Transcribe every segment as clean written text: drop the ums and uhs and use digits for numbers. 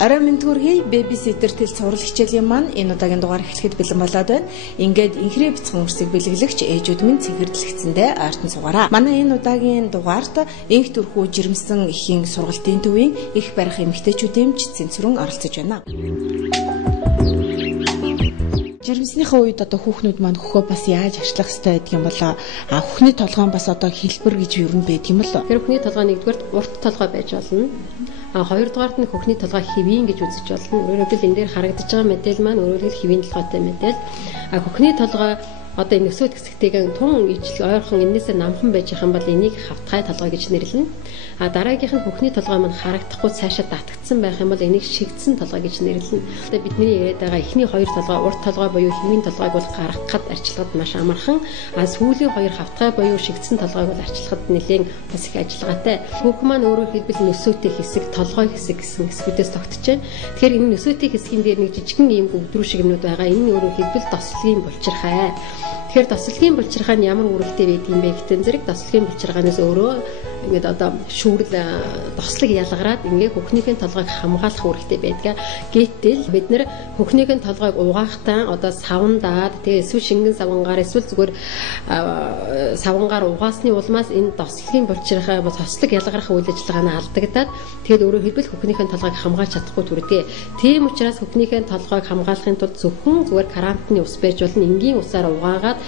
Арамын төрхий бэбиситер тэл цуврал хичээлийн маань энэ удаагийн дугаар эхлэхэд бэлэн болоод байна. Ингээд инхрээ бяцхан үрсийг бэлэглэгч ээжүүд минь цэнхэрлэгцэндээ артн сугаараа. Манай энэ удаагийн дугаарт инх төрхүү жирэмсэн эхийн сургалтын төвийн их барих эмэгтэйчүүдийн цэнцрэн оролцож байна. Жирэмснийхээ үед одоо хүүхнүүд маань хөхөө бас яаж ачлах хэрэгтэй байдаг юм бол хүүхний толгойн бас одоо хэлбэр гэж юу юм байдаг юм бол. Тэр хүүхний толгой нэгдүгээр урт толгой байж болно. Хоёрдугаарт нь хөхний толгой хэвийн гэж үзэж болно. Өөрөөр хэлбэл энэ дээр харагдаж байгаа мэдээлэл маань өөрөөр хэлбэл хэвийн толгойтой мэдээлэл. Хөхний толгой одоо энэ өсөөд хэсэгтэйгэн тун ижил ойрхон энээсээ намхан байж байгаа юм бол энийг хавтгай толгой гэж нэрлэнэ. Дараагийнх нь хөхний толгой маань харагдахгүй цаашаа татагдсан байх юм бол энийг шигдсэн толгой гэж нэрлэнэ. Одоо бидний яриад байгаа эхний хоёр толгой урт толгой буюу хэвийн толгойг бол гаргахад арчилгад маш амархан. Сүүлийн хоёр хавтгай буюу шигдсэн толгойг бол арчилгад нэлээд бас их ажиллагаатай. Хөх маань өөрөөр хэлбэл нөсөөтэй хэсэг, толгой хэсэг гэсэн хэсгүүдээс тогтож байна. Тэгэхээр энэ нөсөөтэй хэсгийн дээр нэг жижигхэн ийм өвдрүү шиг юмнууд байгаа. Энэ нь өөрөөр хэлбэл дослогийн булчирхай. Тэгэхээр дослогийн булчирхай нь ямар үүрэгтэй байдаг юм бэ гэхдээ зэрэг дослогийн булчирхайнаас өөрөө ингээд одоо шүүрэл дослог ялгараад ингээд хөхнийхээ толгойг хамгаалах үүрэгтэй байдаг. Гэтэл бид нэр хөхнийхээ толгойг угаахтаа одоо савн даад тэгээ эсвэл шингэн савнгаар эсвэл зүгээр савнгаар угаасны улмаас энэ дослогийн булчирхай бас хослог ялгарах үйл ажиллагааны алдагдаад тэгээд өөрөөр хэлбэл хөхнийхээ толгойг хамгаалж чадахгүй түрдэг. Тийм учраас хөхнийхээ толгойг хамгаалахын тулд зөвхөн зүгээр карантины ус байж болно. Энгийн усаар угаагаад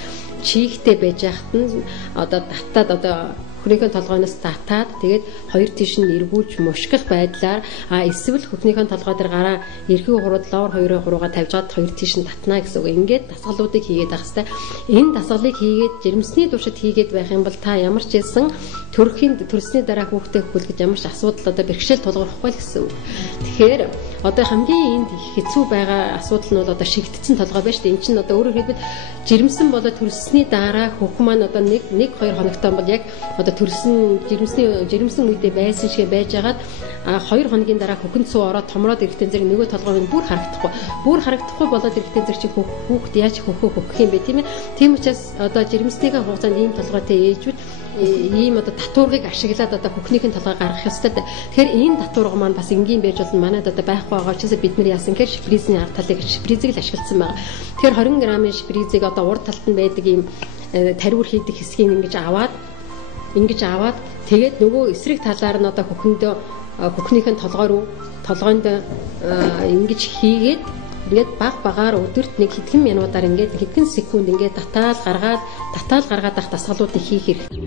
чихтэй байж яхад нь одоо татаад одоо хөхнийхээ толгойноос татаад тэгээд хоёр тийш нь эргүүлж мушгих байдлаар эсвэл хөхнийхээ толгой дээр гараа эрхүү хурууд ловор хоёроо хурууга тавьж гад хоёр тийш нь татна гэсэн үг. Ингээд дасгалуудыг хийгээд байх хэвээр. Энэ дасгалыг хийгээд жирэмсний туршид хийгээд байх юм бол та ямар ч хэлсэн төрсний дараа хүүхдээ хөхүүлгэж ямар ч асуудал одоо бэрхшээл тулгарахгүй л гэсэн үг. Тэгэхээр одоо хамгийн энд хэцүү байгаа асуудал нь бол одоо шигдсэн толгой байна шүү дээ. Энд чинь одоо өөрөөр хэлбэл жирэмсэн болоод төрсний дараа хөх маань одоо 1-2 хоногтой бол яг одоо жирэмсэн үедээ байсан шиг байж хагаад 2 хоногийн дараа хөхөнд суу ороод томроод ирэхдээ зэрэг нөгөө толгой нь бүр харагдахгүй болоод ирэхдээ зэрэг чи хүүхд яаж хөхөх юм бэ тийм ээ. Тийм учраас одоо жирэмснийхээ хугацаанд ийм толгойтой ээжүүд ийм одоо татваргыг ашиглаад одоо хөхнийхээ толгой гаргах ёстой. Тэгэхээр энэ татварга маань бас энгийн байж болно. Манайд одоо байхгүй байгаа учраас бид нар яасан гэхээр шприцийн арга талыг шприцийг л ашигласан байгаа. Тэгэхээр 20 грамын шприцийг одоо урд талд нь байдаг ийм тариур хийдэг хэсгийг ингэж аваад тэгээд нөгөө эсрэг талаар нь одоо хөхнийхээ толгойнд ингэж хийгээд ингээд багаар өдөрт нэг хэдхэн минутаар ингээд хэдхэн секунд ингээд татаал гаргаад ах дасгалуудыг хийх хэрэгтэй.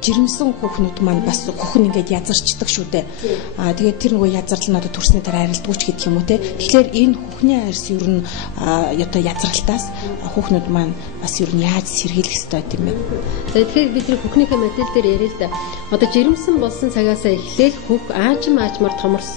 Жирэмсэн хүүхнүүд маань бас хөхн ингээд язарчдаг шүү дээ. Тэгээд тэр нөгөө язарлал нь одоо төрсний дараа арилдгүйч гэдэг юм уу те. Тэгэхээр энэ хөхний арьс ер нь одоо язралтаас хүүхнүүд маань бас ер нь яаж сэргийлэх ёстой юм бэ? Тэгэхээр бид тэр хөхнийхээ мэдээлэл дээр ярил л да. Одоо жирэмсэн болсон цагаасаа эхлээл хөх аажмаар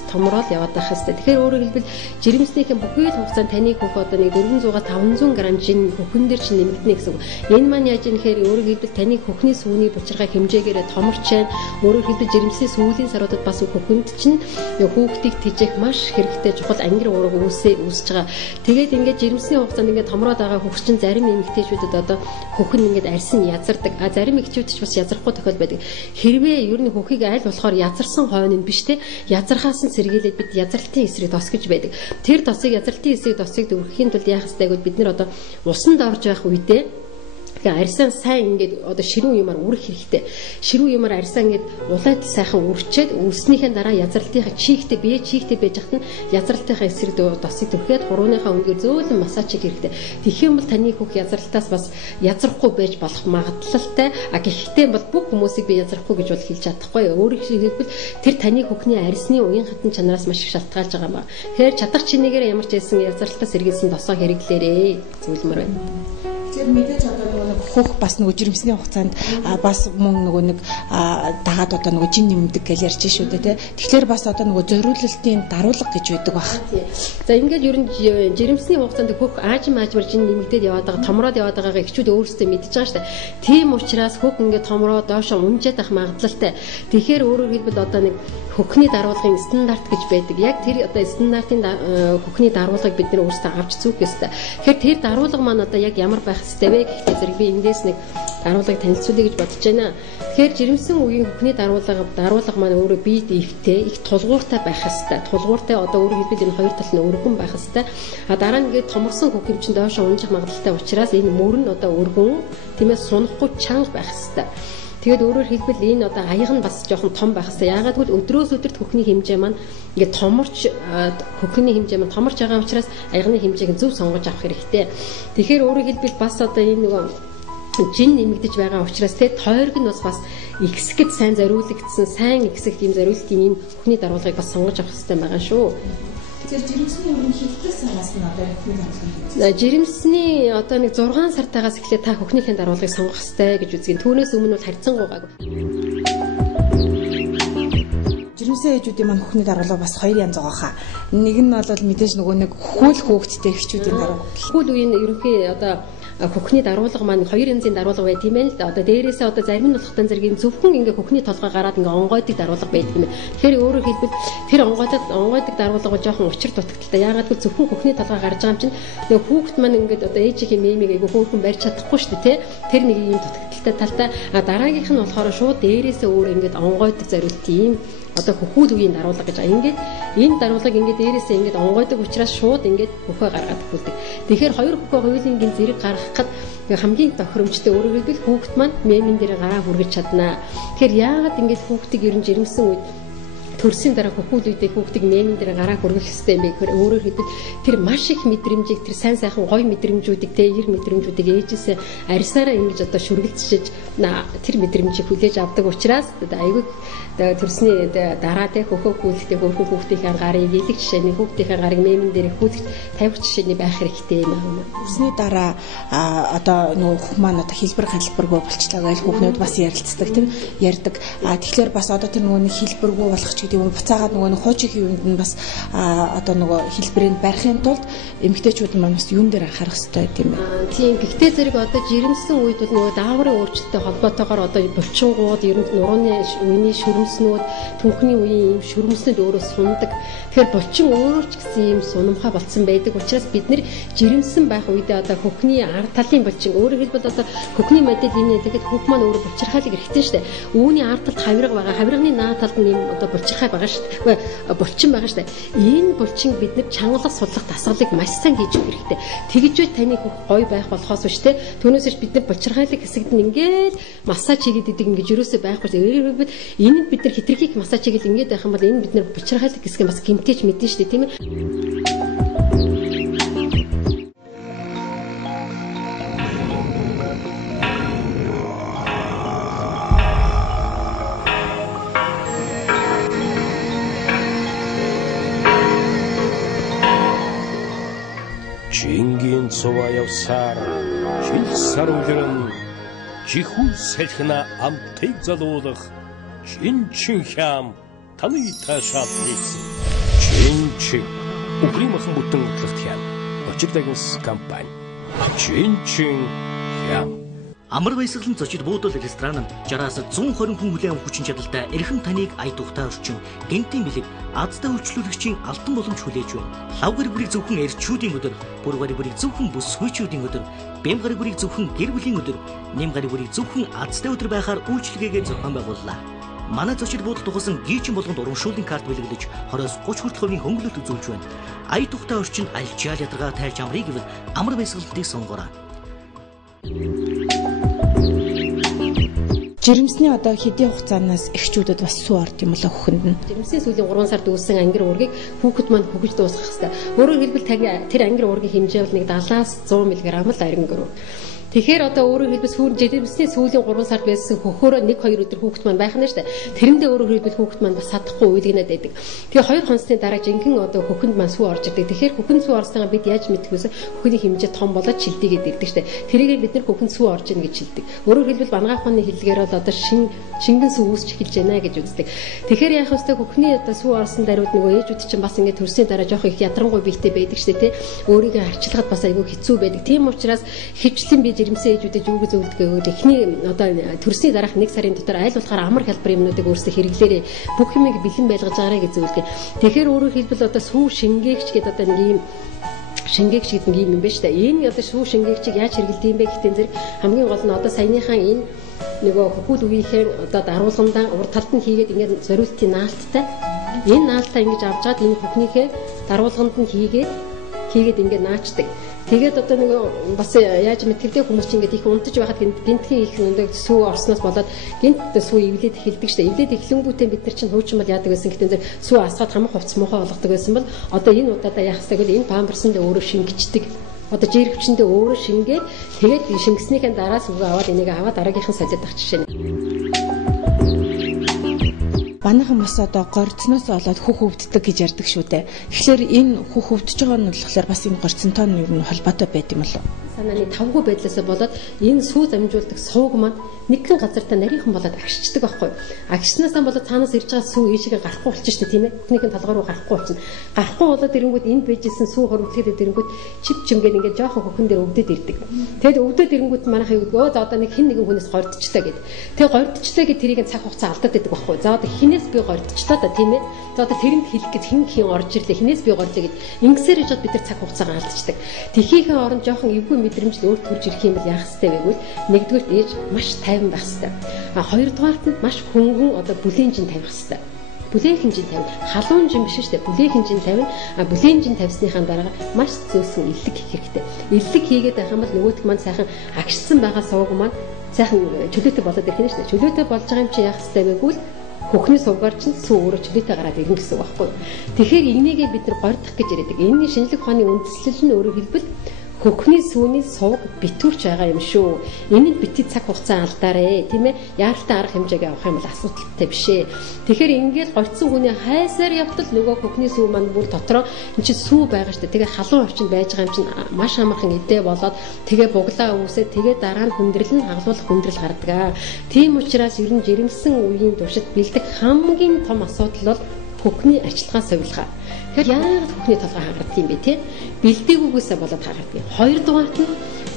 томроод яваад байх хэвээр. Тэгэхээр өөрөөр хэлбэл жирэмснийхээ бүхий л хугацаанд таны хөх одоо нэг 400-500 грамм жин хөхөн дээр чинь нэмэгдэнэ гэсэн үг. Энэ маань яаж юм гэхээр өөрөөр хэлбэл таны хөхний сүүний булчирхай хэмжээгээр томорч байна. Өөрөөр хэлбэл жирэмсний сүүлийн саруудад бас хөхөнд чинь хүүхдийг тэжээх маш хэрэгтэй чухал ангир уурга үүсэж байгаа. Тэгээд ингээд жирэмсний хугацаанд ингээд томроод байгаа хөх чинь зарим эмэгтэйчүүдэд одоо хөхн ингээд арьс нь язардаг. Зарим эмэгтэйчүүд ч бас язрахгүй тохиол байдаг. Хэрвээ ер нь хөхийг аль болохоор язарсан хойно нь биш те язархаас нь сэргийлээд бид язралтын эсрэг тос гэж байдаг. Тэр тосыг язралтын эсрэг тосыг дөрөхийн тулд яах ёстой гэвэл бид нар одоо усанд орж байх үедээ арьсаа сайн ингээд одоо ширүүн юмар үрэх хэрэгтэй. Ширүүн юмар арьсаа ингээд улайд сайхан үрчээд үлснийхээ дараа язралтынхаа чихтэй байж хахад нь язралтынхаа эсрэг досыг төрхөөд хурууныхаа өндөр зөөлөн массажийг хэрэгтэй. Тэгэх юм бол таны хөх язралтаас бас язрахгүй байж болох магадлалтай. Гэхдээ бол бүх хүмүүсийг би язрахгүй гэж бол хэлж чадахгүй. Өөрөөр хэлбэл тэр таны хөхний арьсны уян хатан чанараас маш их шалтгаалж байгаа юм байна. Тэгэхээр чадах чинээгээр ямар ч байсан язралтаас сэргийлсэн досоо хэрэглээрээ зүйлмэр байна. Тэгэхээр мэдээж одоо нөгөө хөх бас нөгөө жирэмсний хугацаанд бас мөн нөгөө нэг дагаад одоо нөгөө жин нэмдэг гэж ярьж шүү дээ тий. Тэгэхээр бас одоо нөгөө зориулалтын даруулга гэж байдаг баг. За ингээд ер нь жирэмсний хугацаанд хөх аажмаар жин нэмэгдээд яваад байгаа, томроод яваад байгаагаа эхчүүд өөрсдөө мэдж байгаа шүү дээ. Тийм учраас хөх ингээд томроод доошо унжаад ах магадлалтай. Тэгэхээр өөрөөр хэлбэл одоо нэг хөхний даруулгын стандарт гэж байдаг. Яг тэр одоо стандартын хөхний даруулгыг бид нэр өөрсдөө авч зүүх ёстой. Тэгэхээр тэр даруулга маань одоо яг ямар байх ёстой вэ гэхдээ зэрэг би эндээс нэг даруулгыг танилцуулъя гэж бодож байна. Тэгэхээр жирэмсэн үеийн хөхний даруулга маань өөрөө бие дэвтэй, их тулгууртай байх ёстой. Тулгууртай одоо өөрөөр хэлбэл энэ хоёр тал нь өргөн байх ёстой. Дараа нь ингээд томорсон хөх юм чин доошо унжих магадлалтай учраас энэ мөр нь одоо өргөн, тиймээс сунахгүй чанга байх ёстой. Тэгээд өөрөөр хэлбэл энэ одоо аяг нь бас жоохон том байх хэрэгтэй. Яагаад гэвэл өдрөөс өдөрт хөхний хэмжээ маань ингээд хөхний хэмжээ маань томорч байгаа учраас аягны хэмжээг зөв сонгож авах хэрэгтэй. Тэгэхээр өөрөөр хэлбэл бас одоо энэ нөгөө жин нэмэгдэж байгаа учраас тойрог нь бас ихсгэд сайн зориулагдсан, сайн ихсэх тийм зориултын ийм хөхний даруулгыг бас сонгож авах хэрэгтэй байгаа шүү. Тэгэхээр жирэмсний ерөнхийдөө сараас нь одоо хөхний даруулгыг. Жирэмсний одоо нэг 6 сартаагаас эхлээд та хөхнийхээ даруулгыг сонгох хэрэгтэй гэж үзген. Түүнээс өмнө бол харьцангуйгаагүй. Жирэмсэн ээжүүдийн маань хөхний даруулга бас хоёр янз байгаа хаа. Нэг нь бол мэдээж нөгөө нэг хөл хөөгдтэй эхчүүдийн даруулга. Хөл үеийн ерөнхий одоо хөхний даруулга маань хоёр янзын даруулга байт юм байна л да. Одоо дээрээсээ одоо зарим нь болохтан зэргийн зөвхөн ингээ хөхний толгой гараад ингээ онгойдаг даруулга байдаг юм. Тэгэхээр өөрөөр хэлбэл тэр онгойдаг даруулга жоохон учир дутагдaltaй. Яагаад гэвэл зөвхөн хөхний толгой гарч байгаа юм чинь нөгөө хүүхэд маань ингээд одоо ээжийнхээ мемийг айгүй хөөхөн барьж чадахгүй шүү дээ, тэ. Тэр нэг юм дутагдaltaй талтай. Дараагийнх нь болохоор шууд дээрээсээ өөр ингээд онгойдаг зориулт юм. Одоо хөхүүл үеийн даруулга гэж ингээд энэ даруулгыг ингээд дээрээсээ ингээд онгойдог учраас шууд ингээд хөхөө гаргаад өгүүлдэг. Тэгэхээр хоёр хөхөө хоёулынгийн зэрэг гаргахад хамгийн тохиромжтой өөрөөр хэлбэл хүүхэд маань мемэн дээр гараа хүргэж чаднаа. Тэгэхээр яагаад ингээд хүүхдийг ер нь жирэмсэн үед төрсийн дараа хөхүүл үедээ хүүхдийг мемэн дээр гараа хүргэх хэрэгтэй юм бэ гэхээр өөрөөр хэлбэл тэр маш их мэдрэмжийг тэр сайн сайхан гоё мэдрэмжүүдийг тэ эер мэдрэмжүүдийг ээжээсээ арьсаараа ингэж одоо шүргэлцэж тэр мэдрэмжийг хүлээж авдаг учраас айгүй төрсний дараа тэ хөхөө хүүхдээ хөхөө хүүхдийнхээ гарыг илэг жишээний хүүхдийнхээ гарыг мемэн дээр хүүхэд тавих жишээний байх хэрэгтэй юм аа. Төрсний дараа одоо нөгөө хөх маань одоо хэлбэр хальбаргүй болчлаа гэж хүүхнүүд бас ярилцдаг тийм ярьдаг. Тэгэхээр бас одоо тэр нөгөө нэг хэлбэргүй болох ч гэдэг юм буцаагаад нөгөө хуучин юунд нь бас одоо нөгөө хэлбэрийг барихын тулд эмэгтэйчүүд маань бас юун дээр анхаарах хэрэгтэй тийм ээ. Тийм гэхдээ зэрэг одоо жирэмсэн үед бол нөгөө дааврын өөрчлөлттэй холбоотойгоор одоо булчингууд ер нь нурууны үений шүрмснүүд түүхний үеийн ийм шүрмснүүд өөрөө сундаг. Тэгэхээр булчин өөрөө ч гэсэн ийм сунамхай болцсон байдаг учраас бид нэр жирэмсэн байх үедээ одоо хөхний ард талын булчин өөрөөр хэлбэл одоо хөхний модел энэ тэгэхэд хөх маань өөрөө булчирхаалыг эрэхтэй шүү дээ. Үүний ард талд хавирга байгаа. Хавирганы наад талд нь ийм одоо булчирхай байгаа шүү дээ. Булчин байгаа шүү дээ. Энэ булчин бид нэр чангалах судлах дасгалыг маш сайн хийж өгөх хэрэгтэй. Тэгж бай таны хөх гоё байх болохоос биш те. Түүнээс бид нар булчирхайлыг хэсэгт нь ингээд массаж хийгээд идэг ингэж юусоо байхгүй шүү дээ. Энэ бид нар хитрхийг массаж хийгээл ингээд байх юм бол энэ бид нар булчирхайлыг хэсэг бас гэмтэж мэдэн шүү дээ тийм ээ. Чингин цуваа явсаар жил сар үлрэн чихүү салхина амтыг залуулах чинчин хям таны таашаал хийсэн чинчин Украинахан бүтэн хөтлөлт хям Очирдагс компани чинчин хям Амар баясгалан зочид буудал ресторан нь 60-аас 120 хүн хүлээн авах хүчин чадалтай эрхэм таныг ая тухтай орчин гэнтийн бэлэг азтай үйлчлүүлэгчийн алтан боломж хүлээж байна. Лав гаригүрийг зөвхөн эрчүүдийн өдөр, бүр гаригүрийг зөвхөн бүс хүйчүүдийн өдөр, бэм гаригүрийг зөвхөн гэр бүлийн өдөр, нэм гаригүрийг зөвхөн азтай өдөр байхаар үйлчлэгээгээ зохион байгууллаа. Манай зочид буудал тухсан гийчин болгонд урамшууллын карт бэлгэлж 20-30 хүртэл хувийн хөнгөлөлт үзүүлж байна. Ая тухтай орчин альчаал ядаргаа тайлж амрыг гэвэл амар баясгалантыг сонгоорой. Жирэмсний одоо хэдийн хугацаанаас эхчүүдэд бас сүү орд юм болоо хөхөнд нь. Жирэмсний сүүлийн 3 сард үүссэн ангир уургийг хүүхэд маань хөгж дуусгах хэрэгтэй. Өөрөөр хэлбэл тэр ангир уургийн хэмжээ бол нэг 70-аас 100 мг л арин гөрөв. Тэгэхээр одоо өөрөөр хэлбэл сүүл жирэмсний сүүлийн 3 сард байсан хөхөөрөө 1-2 өдөр хүүхэд маань байх нь шүү дээ. Тэрэндээ өөрөөр хэлбэл хүүхэд маань бас садахгүй уйлгнаад байдаг. Тэгээ 2 хоносны дараа жинхэнэ одоо хөхөнд маань сүү орж ирдэг. Тэгэхээр хөхөнд сүү орсногаа бид яаж мэдэх вэ? Хөхний хэмжээ том болоод шилдэггээд ирдэг шүү дээ. Тэрийг бид нар хөхөнд сүү орж ийн гэж хэлдэг. Өөрөөр хэлбэл бангаа ухааны хэллэгээр бол одоо шингэн сүү үүсч эхэлж байна гэж үздэг. Тэгэхээр яах вэ? Хөхний одоо сүү орсон даруйд нөгөө ээжүүд чинь бас ингээд төрсний дараа жоох их ядрангуй бийтэй байдаг шүү дээ, тий. Өөрийгөө арчилахад бас айгүй хэцүү байдаг. Тийм учраас хөвчлэн би жирэмсэн ээжүүдэд юу гэж зөвлөдөг гэвэл эхний одоо төрсний дараах 1 сарын дотор аль болохоор амар хэлбэр юмнуудыг өөрсдөө хэрэглээрээ бүх юмыг бэлэн байлгаж байгаарэ гэж зөвлөдөг. Тэгэхээр өөрөөр хэлбэл одоо сүү шингээгч гэдэг одоо нэг юм шингээгч гэдэг юм байна шүү дээ. Энэ одоо сүү шингээгчийг яаж хэрэглэдэг юм бэ гэхдээ зэрэг хамгийн гол нь одоо саяныхан энэ нөгөө хөхүүл үеийнхэн одоо даруулгандаа урд талд нь хийгээд ингээд зориултын наалттай энэ наалтаа ингэж авчаад энэ хөхнийхээ даруулганд нь хийгээд ингээд наачдаг. Тэгээд одоо нэг бас яаж мэдгэлтэй хүмүүс чинь ингээд их унтаж байхад гинтгийн их өндөг сүү орсноос болоод гинт сүү эвлээд эхэлдэг шүү дээ. Эвлээд эхлэнгүүтээ бид нар чинь хуучин бол яадаг байсан гэдэг нь сүү асгаад хамах хувцас муухай болгодог байсан бол одоо энэ удаадаа яах вэ гэвэл энэ памперсэнд өөрөө шингэждэг. Одоо жирэх хүчиндээ өөрөө шингээд тэгээд шингэснийхэн дараа сүүгээ аваад энийг аваад дараагийнхан солиод авах жишээ нь. Банахан бас одоо горцноос болоод хөх өвддөг гэж ярьдаг шүү дээ. Тэгэхээр энэ хөх өвдөж байгаа нь болохоор бас энэ горцонтой нь юу н холбоотой байд юм болов? Санааны тавгүй байдлаасаа болоод энэ сүү замжуулдаг сууг маань нэгэн газартаа нарийнхан болоод агшчдаг байхгүй. Агшснаасаа болоод цаанаас ирж байгаа сүү ийшээгээ гарахгүй болчих шүү дээ, тийм ээ. Бүхнийхэн толгой руу гарахгүй болчихно. Гарахгүй болоод ирэнгүүт энд байжсэн сүү хөрвөлгээд ирэнгүүт чив чимгээд ингээд жоохон хөхөн дээр өвдөд ирдэг. Тэгэд өвдөд ирэнгүүт манайхаа юу гэдэг одоо нэг хин нэгэн хүнээс гордчихлаа гэд. Тэгээ гордчихлаа гэд тэрийг цаг хугацаа алдаад байдаг байхгүй. За одоо хинээс би гордчихлаа да, тийм ээ. За одоо тэрэнд хэлэх гэж хин орж ирлээ, хинээс би гордлоо гэд. Ингэсээр хийж бид нар цаг хугацаагаа алдчихдаг. Тэхийнхээ оронд жоохон эвгүй мэдрэмж өөрт төрж ирэх юм бол яах ёстой вэ гэвэл нэгдүгээр ээж маш тайван байх ёстой. Хоёрдугаарт нь маш хөнгөн одоо бүлээн жин тавих ёстой. Бүлээн хэмжээнд тавина. Халуун жин биш шүү дээ. Бүлээн хэмжээнд тавина. Бүлээн жин тавьсныхаа дараа маш зөөсөн илэг хийх хэрэгтэй. Илэг хийгээд байх юм бол нөгөөтг маань сайхан агшсан байгаа сууг маань сайхан чөлөөтэй болоод ирэх нь шүү дээ. Чөлөөтэй болж байгаа юм чи яах ёстой вэ гэвэл хөхний сувгаар чинь сүү өөрөө чөлөөтэй гараад ирнэ гэсэн үг байхгүй юу. Тэгэхээр энийгээ бид нар гордох гэж яриадаг. Энэний шинжлэх ухааны үндэслэл нь өөрөөр хэлбэл хөхний сүүний сувг битүүрч байгаа юм шүү. Энийг бити цаг хугацаа алдаарэ, тийм ээ. Яаралтай арга хэмжээг авах юм бол асуудалтай биш ээ. Тэгэхээр ингээд горцсон хүний хайсаар явтал нөгөө хөхний сүү маань бүр дотроо энэ чинь сүү байгаа шүү дээ. Тэгээ халуун орчинд байж байгаа юм чинь маш амархан эдээ болоод тэгээ буглаа үүсээ тэгээ дараа нь хүндрэл нь хаглуулах хүндрэл гардаг. Тийм учраас ер нь жирэмсэн үеийн туршид бэлдэх хамгийн том асуудал бол хөхний арчилгаа сувилгаа. Тэгэхээр яагаад хөхний толгой хагардаг юм бэ те? Бэлдээгүйгээсээ болоод хагардаг. Хоёрдугаарт нь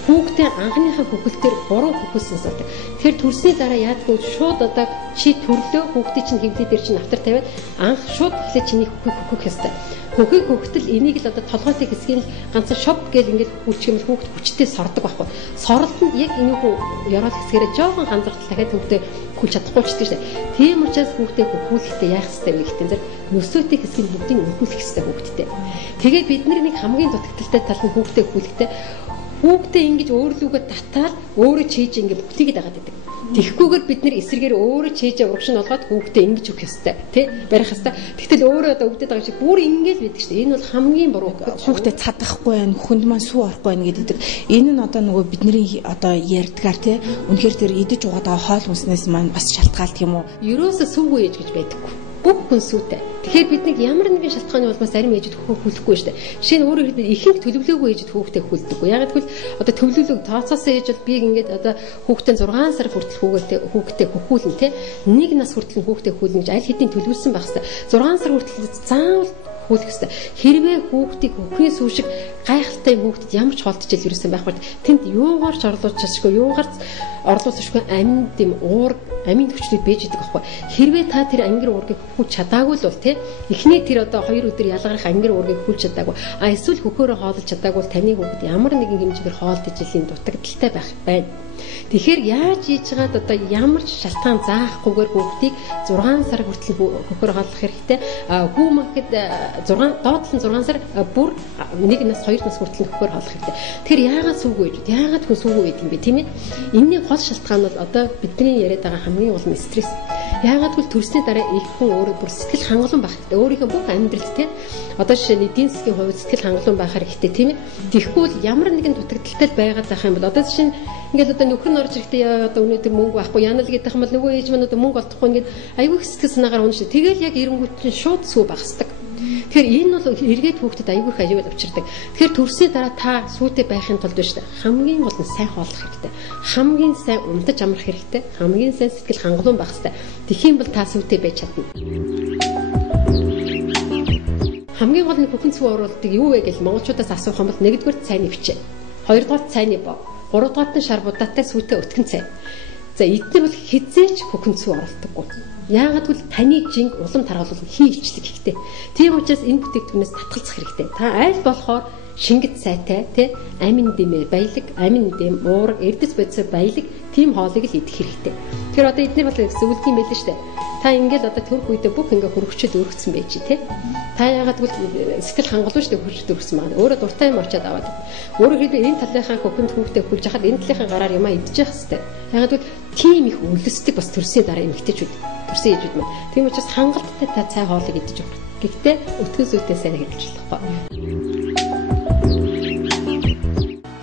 хүүхдээ анхныхаа хөхөлтөөр буруу хөхөлсөн суудаг. Тэгэхээр төрсний дараа яадаг вэ? Шууд одоо чи төрлөө хүүхдээ чинь хөвлөд дээр чинь автар тавиад анх шууд эхлээ чиний хөхөх ёстой. Хөхийг хөхтөл энийг л одоо толгойтой хэсгийг ганцхан шоп гэл ингээд хүчих юм хүүхд хүчтэй сордог байхгүй. Соролтод яг энийг ёроол хэсгээрээ жоохон ганцхан дахиад хүүхдээ хүлж чадахгүй ч тийм шүү дээ. Тийм учраас хүүхдээ хөхүүлэхдээ яах ёстой вэ гэхдээ зэрэг нөсөөтэй хэсгийг бүгдийг өргүүлэх ёстой хүүхдтэй. Тэгээд бид нар нэг хамгийн дутагдaltaй тал нь хүүхдээ хөхүүлэхдээ хүүхдээ ингэж өөрлөгөө татаад өөрөө чийж ингэ бүгтийгээ дагаад байдаг. Тэгэхгүйгээр бид нэр эсрэгээр өөрөө чийжээ урагшин болгоод хүүхдээ ингэж өгөх ёстой тий барих ёстой. Тэгтэл өөрөө одоо өвдөд байгаа шиг бүр ингэж байдаг шүү дээ. Энэ бол хамгийн буруу. Хүүхдээ цадахгүй байх, хүнд маань сүү орохгүй байх гэдэг. Энэ нь одоо нөгөө бидний одоо ярьдгаар тий үнэхээр тэр идэж угаагаа хоол хүнснээс маань бас шалтгаалт юм уу? Ерөөсө сүүгүй ээж гэж байдаггүй. Бүх хүн сүүтэй. Тэгэхээр бид нэг ямар нэгэн шалтгааны улмаас зарим ээжүүд хөхүүлэхгүй шүү дээ. Жишээ нь өөрөөр хэлбэл ихэнх төлөвлөөгүй ээжүүд хүүхдээ хөхүүлдэггүй. Яг гэвэл одоо төлөвлөлөг тооцоосон ээж бол би ингээд одоо хүүхдээ 6 сар хүртэл хүүхдээ хөхүүлнэ те. 1 нас хүртэл хүүхдээ хөхүүлнэ гэж аль хэдийн төлөвлөсөн байх хэрэгтэй. 6 сар хүртэл заавал хөхүүлэх хэрэгтэй. Хэрвээ хүүхдийг хөхний сүү шиг гайхалтай хүүхдэд ямар ч холдож ил юусэн байх бол тэнд юугаар ч орлуулж чадшгүй, юугаар орлуулсангүй амин дэм уур амин хүчлүүд бэж идэг байхгүй. Хэрвээ та тэр ангир уургийг хөхүүлж чадаагүй л бол те эхний тэр одоо 2 өдөр ялгарх ангир уургийг хөхүүлж чадаагүй. Эсвэл хөхөөрөө хоолж чадаагүй бол таны хүүхэд ямар нэгэн хэмжээгээр хоолдож илийн дутагдaltaй байх байна. Тэгэхээр яаж хийж чагаад одоо ямар ч шалтгаан заахгүйгээр хүүхдийг 6 сар хүртэл хөхөөр хооллох хэрэгтэй. Хүү махэд 6 доотлон 6 сар бүр 1 нас 2 нас хүртэл хөхөөр хооллох хэрэгтэй. Тэгэхээр яагаад сүүгүй гэж яагаад хүн сүүгүй гэдэг юм бэ тийм ээ? Энэний гол шалтгаан бол одоо бидний яриад байгаа хамгийн гол нь стресс. Яагаад гэвэл төрсний дараа их хүн өөрөө бүр сэтгэл хангалуун байх хэрэгтэй. Өөрийнхөө бүх амьдралд тийм одоо жишээ нь эдийн засгийн хувьд сэтгэл хангалуун байх хэрэгтэй тийм ээ. Тэгэхгүй бол ямар нэгэн дутагдaltaй байгаад байх юм бол одоо жишээ нь ингээд одоо нөхөр нь орж ирэхдээ одоо өнөөдөр мөнгө авахгүй яана л гэдэг юм бол нөгөө ээж маань одоо мөнгө олдохгүй ингээд аюул сэтгэл санаагаар уншиж тэгэл яг эренгүүт чинь шууд сүү багсдаг. Тэгэхээр энэ бол эргээд хүүхдэд аюул их аюул авчирдаг. Тэгэхээр төрсний дараа та сүйтэй байхын тулд биш хамгийн гол нь сайн хооллох хэрэгтэй. Хамгийн сайн унтаж амрах хэрэгтэй. Хамгийн сайн сэтгэл хангалуун байх хэрэгтэй. Тэгхийн бол та сүйтэй байж чадна. Хамгийн гол нь бүхэн цэвэр оруулалтыг юу вэ гэж монголчуудаас асуух юм бол нэгдүгээр цайны бичээ. Хоёрдугаар цайны боо. Гуравдугаар нь шар будаатай сүйтэй өтгөн цай. За эдгээр бол хизээч бүхэн цэвэр оруулдаггүй. Яагаад гэвэл таны жинг улам таргалуул хий ичлэг хэрэгтэй. Тийм учраас энэ бүтээгдэхүүнээс татгалзах хэрэгтэй. Та аль болохоор шингэт сайтай тий амин дэмээр баялаг, амин дэм, уурга, эрдэс бодисоор баялаг тийм хоолыг л идэх хэрэгтэй. Тэгэхээр одоо эдгээр бол зөвлөд юм байл л штэ. Та ингээл одоо төрөх үедээ бүх ингээ хөргөчөд өргөцсөн байж тий. Та яагаад гэвэл сэтгэл хангалуун штэ хөргөчөд өргөсөн маань. Өөрөө дуртай юм очиад аваад. Өөрөөр хэлбэл энэ талынхаа хөхөнд хүүхдээ хүлж хахад энэ талынхаа гараар юмаа идчих хэвээр. Яагаад гэвэл тийм их өлөсдөг бас төрсний дараа эмэгтэйчүүд. Төрсөн ээжүүд маань. Тийм учраас хангалттай та цай хоолыг идэж өгөх. Гэхдээ өтгөн зүйтэй сайн хэрэглэж болохгүй.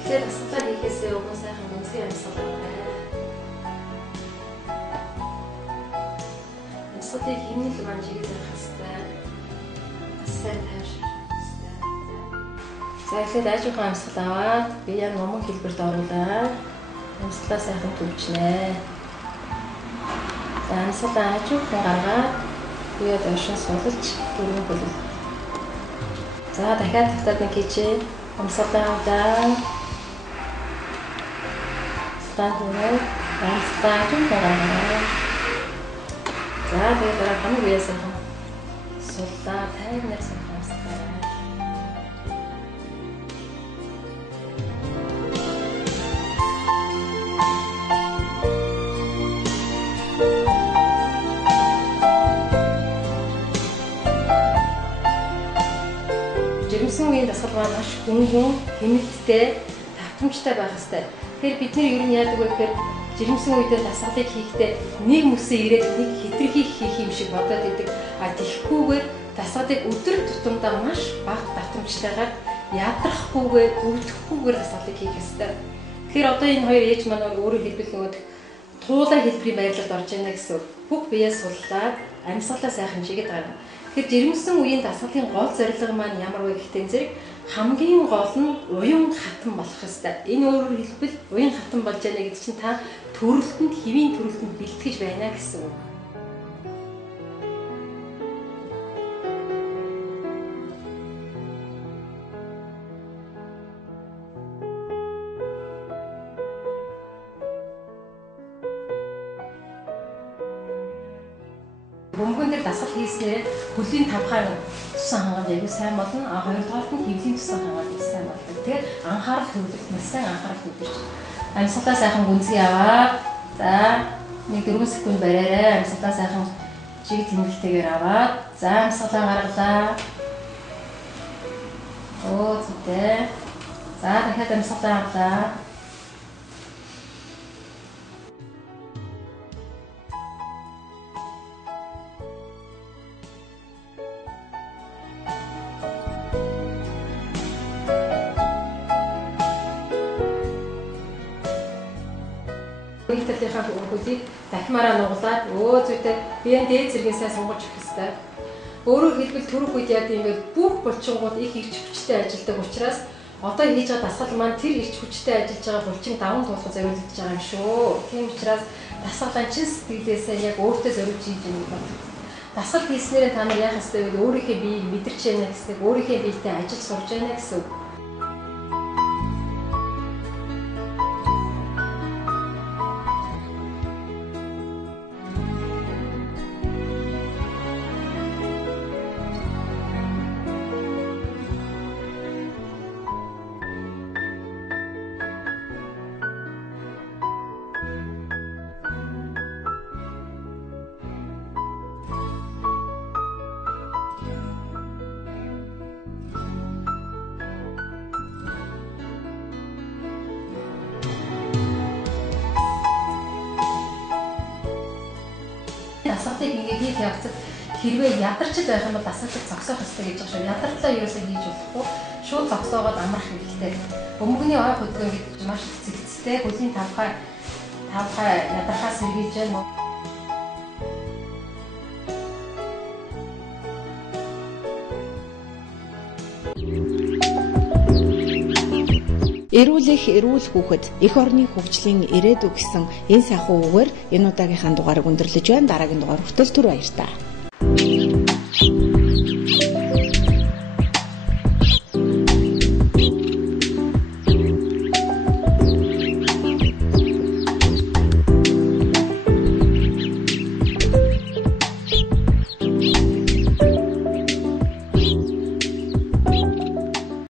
Тэгэхээр асуултаа хийхээсээ өмнө сайхан үнцгий амьсгал байна. Амьсгалыг хэмнэл маань чигээр зарах хэрэгтэй. Сайн тайвшруулах хэрэгтэй. За эхлээд ажихын амьсгал аваад би яг номон хэлбэрт оруулаад амьсгалаа сайхан төвчнэ. За амьсгалаа ажихын гаргаад тэгээд ошин суулж дөрвөн хөлөв. За дахиад тавтаад нэг хийчээ. Амьсгалаа удаа. Стандартаар амьсгалаа ажихын гаргаад. За тэгээд дараа хамаг яасан суулаа тайвнаар санахсан. Жирэмсэн үеийн дасгал маань маш хөнгөн, хэмнэлттэй, давтамжтай байх ёстой. Тэгэхээр бид нэр ер нь яадаг вэ гэхээр жирэмсэн үедээ дасгалыг хийхдээ нэг мөсөө ирээд нэг хитрхи хийх юм шиг бодоод идэг. Тэгэхгүйгээр дасгалыг өдөр тутамдаа маш бага давтамжтайгаар ядрахгүйгээр, өвдөхгүйгээр дасгалыг хийх ёстой. Тэгэхээр одоо энэ хоёр ээж маань өөрөө хэлбэл нөгөө туулаа хэлбэрийн байрлалд орж ийнэ гэсэн үг. Бүх биеэ суллаад амьсгалаа сайхан чигэд гарна. Тэгэхээр жирэмсэн үеийн дасгалын гол зорилго маань ямар вэ гэхтээ зэрэг хамгийн гол нь уян хатан болох ёстой. Энэ өөрөөр хэлбэл уян хатан болж яана гэдэг чинь та төрөлтөнд хэвийн төрөлтөнд бэлтгэж байна гэсэн үг. Бөмбөгөн дээр дасгал хийснээр хөлийн тавхаар тусан хангалт аягүй сайн болно. Хоёрдугаар нь хөвлийн тусан хангалт их сайн болдог. Тэгээд анхаарал төвлөрөх маш сайн анхаарал төвлөрч. Амьсгалаа сайхан гүнзгий аваад за нэг 4 секунд бариарай. Амьсгалаа сайхан чиг тэмдэлтэйгээр аваад за амьсгалаа гаргалаа. Зүйтэй. За дахиад амьсгалаа авлаа. Талынхаа хөлийг дахимаараа нуглаад зүйтэй биеийн дээд зэргийн сайн сунгаж өгөх ёстой. Өөрөөр хэлбэл төрөх үед яа гэвэл бүх булчингууд их эрч хүчтэй ажилладаг учраас одоо хийж байгаа дасгал маань тэр эрч хүчтэй ажиллаж байгаа булчин даван туулах зориулагдаж байгаа юм шүү. Тийм учраас дасгалаа чин сэтгэлээсээ яг өөртөө зориулж хийж байгаа. Дасгал хийснээр та нар яах ёстой вэ? Өөрийнхөө биеийг мэдэрч яана гэсэн, өөрийнхөө биетэй ажил сурж яана гэсэн. дасгалыг ингээд хийж явцад хэрвээ ядарч байх юм бол дасгалыг зогсоох хэрэгтэй гэж байна шүү. Ядартлаа ерөөсөө хийж болохгүй. Шууд зогсоогоод амрах хэрэгтэй. Бөмбөгний ой хөдгөө гэдэг чинь маш цэгцтэй хөлийн тавхай ядархаас сэргийлж байна. Эрүүл хүүхэд эх орны хөгжлийн ирээдүй гэсэн энэ сайхан үгээр энэ удаагийнхаа дугаарыг өндөрлөж байна. Дараагийн дугаар хүртэл түр баярлалаа.